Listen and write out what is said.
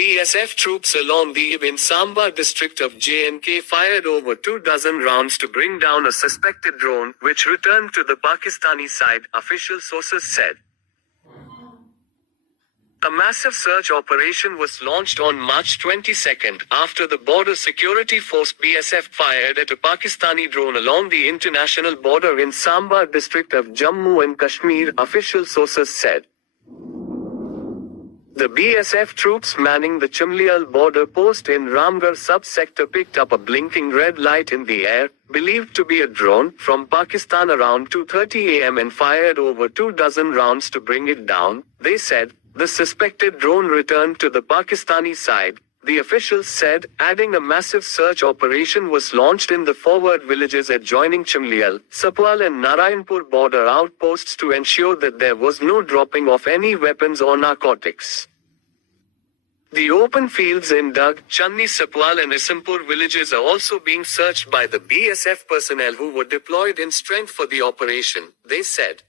BSF troops along the IB in Samba district of J&K fired over 24 rounds to bring down a suspected drone, which returned to the Pakistani side, official sources said. A massive search operation was launched on March 22 after the Border Security Force BSF fired at a Pakistani drone along the international border in Samba district of Jammu and Kashmir, official sources said. The BSF troops manning the Chimlial border post in Ramgarh sub-sector picked up a blinking red light in the air, believed to be a drone, from Pakistan around 2:30 am and fired over 24 rounds to bring it down, they said. The suspected drone returned to the Pakistani side, the officials said, adding a massive search operation was launched in the forward villages adjoining Chimlial, Sapwal and Narayanpur border outposts to ensure that there was no dropping of any weapons or narcotics. The open fields in Dug, Channi Sapwal and Isimpur villages are also being searched by the BSF personnel who were deployed in strength for the operation, they said.